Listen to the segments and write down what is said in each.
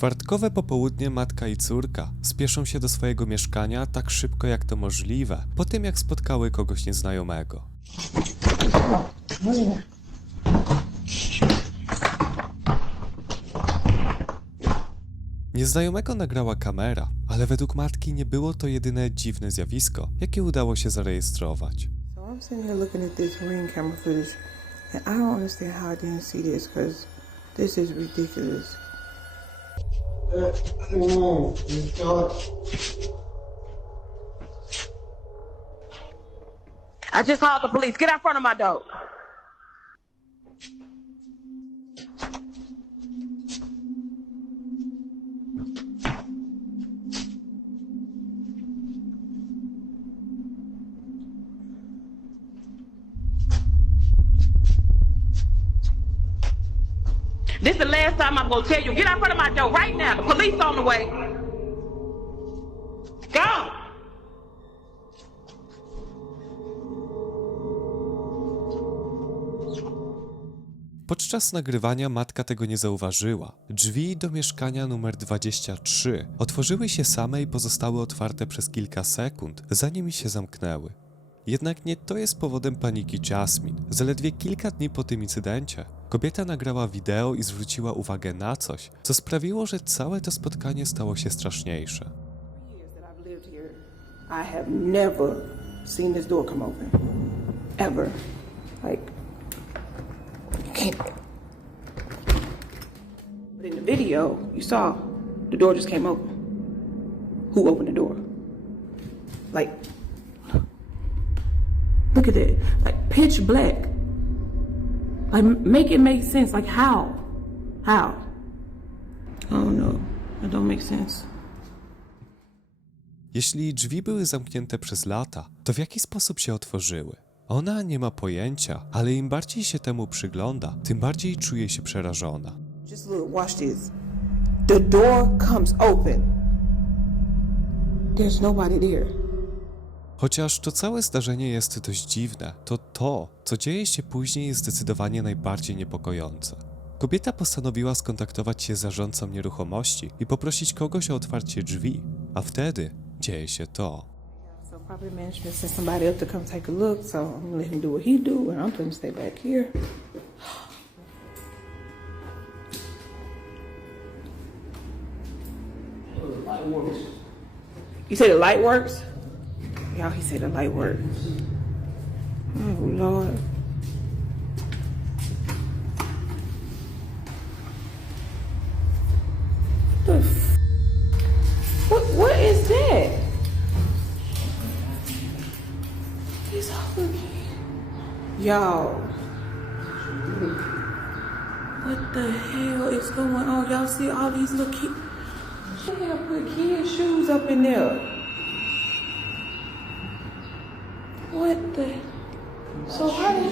czwartkowe popołudnie matka i córka spieszą się do swojego mieszkania tak szybko jak to możliwe, po tym jak spotkały kogoś nieznajomego. Nieznajomego nagrała kamera, ale według matki nie było to jedyne dziwne zjawisko, jakie udało się zarejestrować. So I'm I. I just called the police. Get out front of my door. This the last time I'm gonna tell you. Get out front of my door right now. The police on the way. Go. Podczas nagrywania matka tego nie zauważyła. Drzwi do mieszkania numer 23 otworzyły się same i pozostały otwarte przez kilka sekund, zanim się zamknęły. Jednak nie to jest powodem paniki Jasmine. Zaledwie kilka dni po tym incydencie kobieta nagrała wideo i zwróciła uwagę na coś, co sprawiło, że całe to spotkanie stało się straszniejsze. I have never seen this door come open. Ever. Like, you can't. But in the video, you saw the door just came open. Who opened the door? Like, look at it. Like, pitch black. Like, make it make sense. Like, how? How? I don't know. That don't make sense. Jeśli drzwi były zamknięte przez lata, to w jaki sposób się otworzyły? Ona nie ma pojęcia, ale im bardziej się temu przygląda, tym bardziej czuje się przerażona. Just look, watch this. The door comes open. There's nobody there. Chociaż to całe zdarzenie jest dość dziwne, to to, co dzieje się później, jest zdecydowanie najbardziej niepokojące. Kobieta postanowiła skontaktować się z zarządcą nieruchomości i poprosić kogoś o otwarcie drzwi, a wtedy dzieje się to. So property management sent somebody up to come take a look, so I'm gonna let him do what he do, and I'm gonna stay back here. You say the light works? Y'all, he said the light works. Oh Lord. What? What is that? He's over here. Y'all. What the hell is going on? Y'all see all these little kids? Have put kids' shoes up in there. What the? So how did?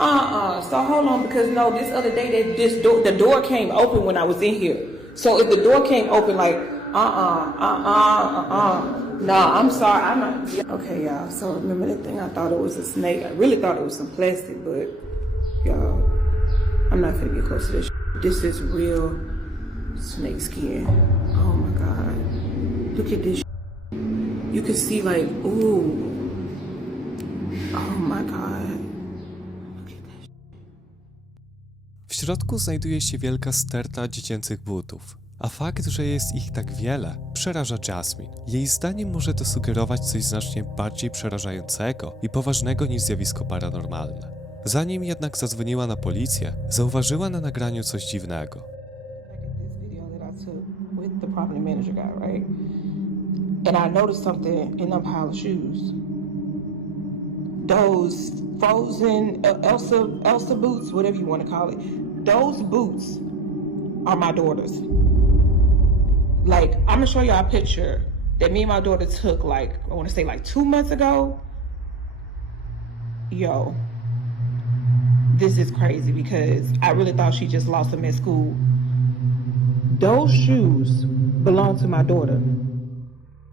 Uh-uh. So hold on, because no, this other day that this door, the door came open when I was in here. So if the door came open, like, uh-uh, uh-uh, uh-uh. Nah, I'm sorry, I'm not. Okay, y'all. So remember that thing? I thought it was a snake. I really thought it was some plastic, but y'all, I'm not gonna get close to this. This is real snake skin. Oh my god. Look at this. You can see like, ooh. Środku znajduje się wielka sterta dziecięcych butów. A fakt, że jest ich tak wiele, przeraża Jasmine. Jej zdaniem może to sugerować coś znacznie bardziej przerażającego i poważnego niż zjawisko paranormalne. Zanim jednak zadzwoniła na policję, zauważyła na nagraniu coś dziwnego. Those frozen El- Elsa Elsa boots, whatever you want to call it. Those boots are my daughter's. Like I'm gonna show y'all a picture that me and my daughter took like I want to say like two months ago. Yo, this is crazy because I really thought she just lost them at school. Those shoes belong to my daughter.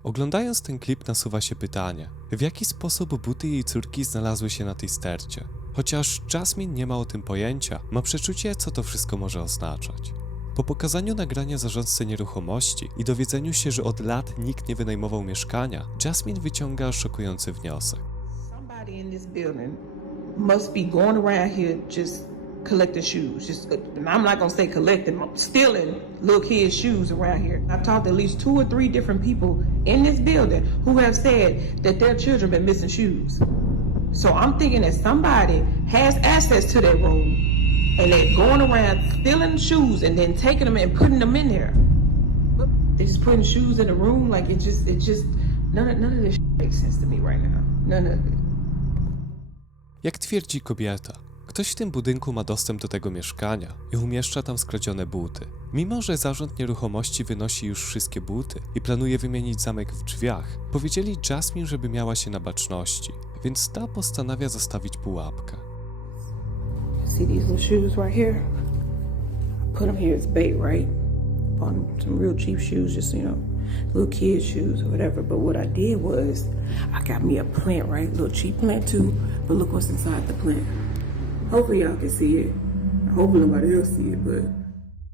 Oglądając ten klip nasuwa się pytanie, w jaki sposób buty jej córki znalazły się na tej stercie. Chociaż Jasmine nie ma o tym pojęcia, ma przeczucie, co to wszystko może oznaczać. Po pokazaniu nagrania zarządcy nieruchomości i dowiedzeniu się, że od lat nikt nie wynajmował mieszkania, Jasmine wyciąga szokujący wniosek. Somebody in this building must be going around here just collecting shoes. Just, and I'm not gonna say collecting, stealing little kids' shoes around here. I've talked to at least two or three different people in this building who have said that their children been missing shoes. So I'm thinking that somebody has access to that room and they're going around stealing shoes and then taking them and putting them in there. They're just putting shoes in the room like it just, it just, none of, none of this makes sense to me right now. None of it. Jak twierdzi kobieta, ktoś w tym budynku ma dostęp do tego mieszkania i umieszcza tam skradzione buty. Mimo, że zarząd nieruchomości wynosi już wszystkie buty i planuje wymienić zamek w drzwiach, powiedzieli Jasmine, żeby miała się na baczności, więc ta postanawia zastawić pułapkę. See these little shoes right here? I put them here as bait, real cheap shoes, just, little kid shoes or whatever. But what I did was I got me a plant, right? Little cheap plant too. But look what's inside the plant. Hopefully y'all can see it. Hopefully nobody else see it, but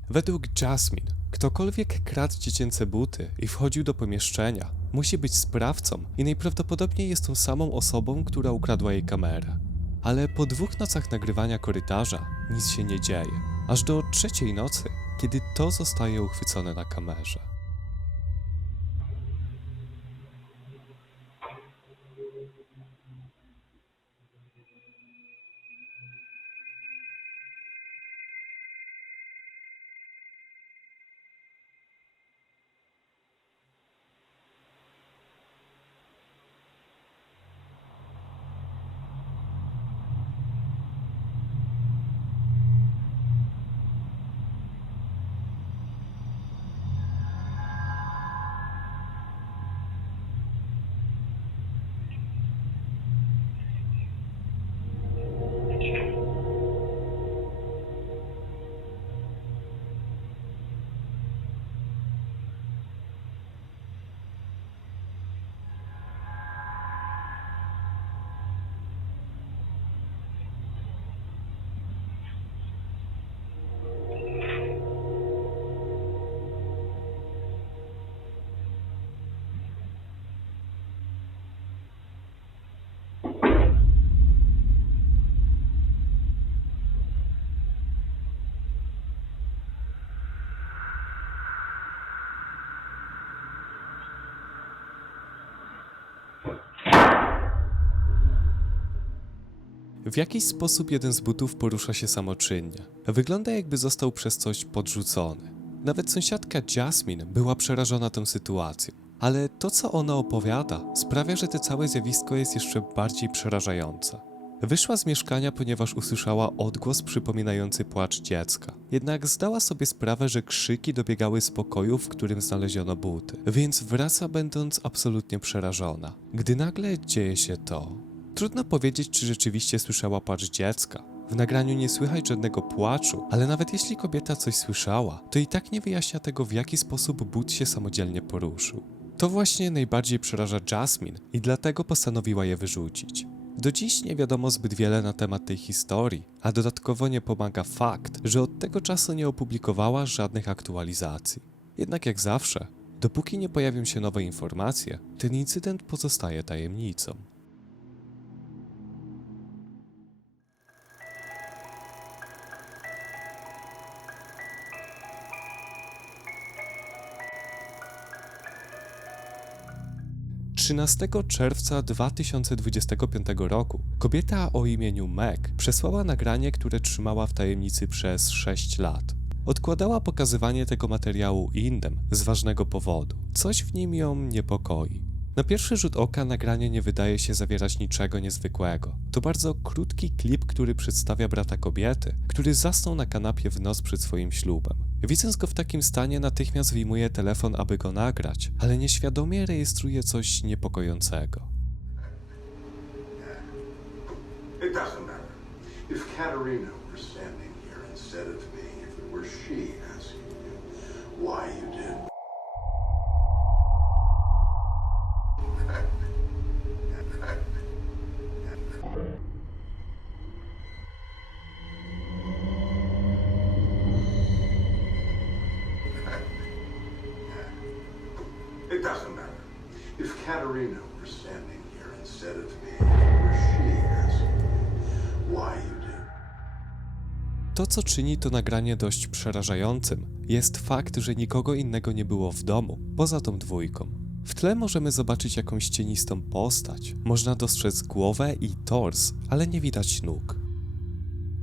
Według Jasmine, ktokolwiek kradł dziecięce buty i wchodził do pomieszczenia, musi być sprawcą i najprawdopodobniej jest tą samą osobą, która ukradła jej kamerę. Ale po dwóch nocach nagrywania korytarza nic się nie dzieje, aż do trzeciej nocy, kiedy to zostaje uchwycone na kamerze. W jakiś sposób jeden z butów porusza się samoczynnie. Wygląda jakby został przez coś podrzucony. Nawet sąsiadka Jasmine była przerażona tą sytuacją. Ale to, co ona opowiada, sprawia, że to całe zjawisko jest jeszcze bardziej przerażające. Wyszła z mieszkania, ponieważ usłyszała odgłos przypominający płacz dziecka. Jednak zdała sobie sprawę, że krzyki dobiegały z pokoju, w którym znaleziono buty, więc wraca będąc absolutnie przerażona. Gdy nagle dzieje się to, Trudno powiedzieć, czy rzeczywiście słyszała płacz dziecka. W nagraniu nie słychać żadnego płaczu, ale nawet jeśli kobieta coś słyszała, to i tak nie wyjaśnia tego, w jaki sposób but się samodzielnie poruszył. To właśnie najbardziej przeraża Jasmine i dlatego postanowiła je wyrzucić. Do dziś nie wiadomo zbyt wiele na temat tej historii, a dodatkowo nie pomaga fakt, że od tego czasu nie opublikowała żadnych aktualizacji. Jednak jak zawsze, dopóki nie pojawią się nowe informacje, ten incydent pozostaje tajemnicą. Trzynastego czerwca 2025 roku kobieta o imieniu Meg przesłała nagranie, które trzymała w tajemnicy przez 6 lat. Odkładała pokazywanie tego materiału innym z ważnego powodu. Coś w nim ją niepokoi. Na pierwszy rzut oka nagranie nie wydaje się zawierać niczego niezwykłego. To bardzo krótki klip, który przedstawia brata kobiety, który zasnął na kanapie w noc przed swoim ślubem. Widząc go w takim stanie, natychmiast wyjmuje telefon, aby go nagrać, ale nieświadomie rejestruje coś niepokojącego. Katerina why Katerina were standing here instead of me, were she asking why you? To, co czyni to nagranie dość przerażającym, jest fakt, że nikogo innego nie było w domu, poza tą dwójką. W tle możemy zobaczyć jakąś cienistą postać, można dostrzec głowę i tors, ale nie widać nóg.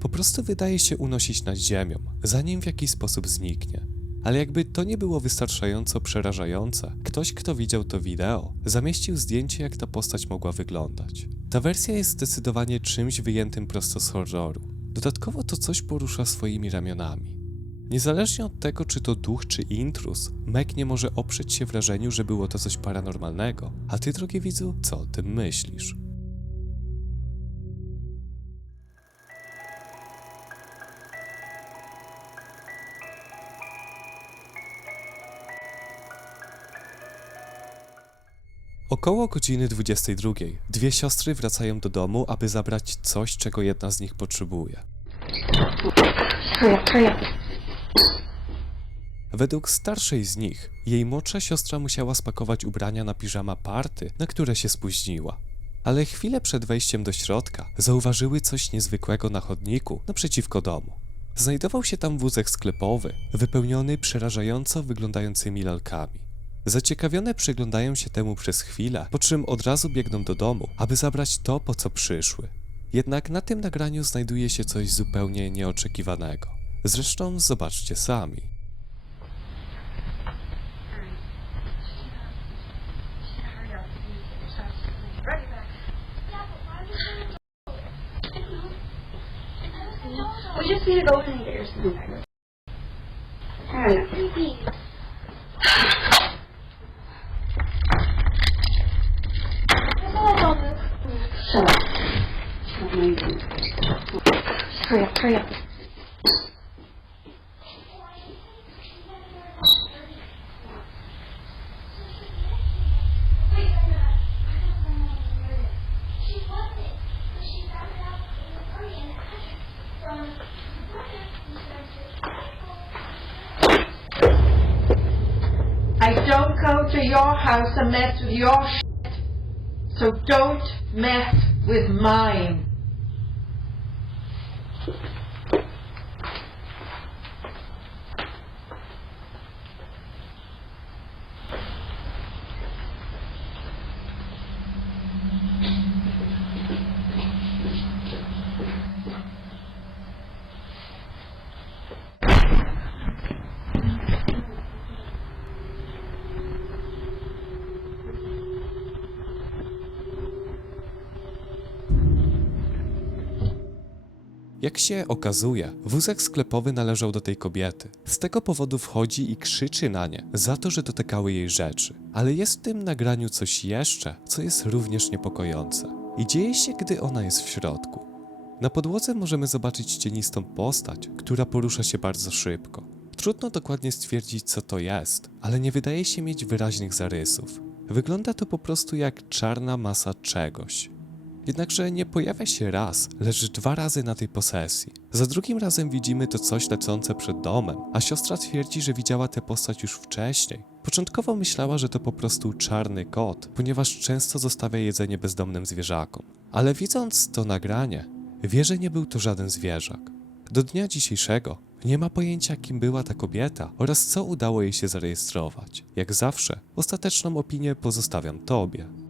Po prostu wydaje się unosić nad ziemią, zanim w jakiś sposób zniknie. Ale jakby to nie było wystarczająco przerażające, ktoś, kto widział to wideo, zamieścił zdjęcie, jak ta postać mogła wyglądać. Ta wersja jest zdecydowanie czymś wyjętym prosto z horroru. Dodatkowo to coś porusza swoimi ramionami. Niezależnie od tego, czy to duch, czy intruz, Meg nie może oprzeć się wrażeniu, że było to coś paranormalnego. A ty, drogi widzu, co o tym myślisz? Około godziny 22 dwie siostry wracają do domu, aby zabrać coś, czego jedna z nich potrzebuje. Według starszej z nich, jej młodsza siostra musiała spakować ubrania na piżama party, na które się spóźniła. Ale chwilę przed wejściem do środka zauważyły coś niezwykłego na chodniku naprzeciwko domu. Znajdował się tam wózek sklepowy, wypełniony przerażająco wyglądającymi lalkami. Zaciekawione przyglądają się temu przez chwilę, po czym od razu biegną do domu, aby zabrać to, po co przyszły. Jednak na tym nagraniu znajduje się coś zupełnie nieoczekiwanego. Zresztą zobaczcie sami. Nathan. Hurry up, hurry up. I don't go to your house and mess with your. So don't mess with mine. Jak się okazuje, wózek sklepowy należał do tej kobiety. Z tego powodu wchodzi i krzyczy na nie za to, że dotykały jej rzeczy. Ale jest w tym nagraniu coś jeszcze, co jest również niepokojące. I dzieje się, gdy ona jest w środku. Na podłodze możemy zobaczyć cienistą postać, która porusza się bardzo szybko. Trudno dokładnie stwierdzić, co to jest, ale nie wydaje się mieć wyraźnych zarysów. Wygląda to po prostu jak czarna masa czegoś. Jednakże nie pojawia się raz, lecz dwa razy na tej posesji. Za drugim razem widzimy to coś lecące przed domem, a siostra twierdzi, że widziała tę postać już wcześniej. Początkowo myślała, że to po prostu czarny kot, ponieważ często zostawia jedzenie bezdomnym zwierzakom. Ale widząc to nagranie, wie, że nie był to żaden zwierzak. Do dnia dzisiejszego nie ma pojęcia, kim była ta kobieta oraz co udało jej się zarejestrować. Jak zawsze, ostateczną opinię pozostawiam Tobie.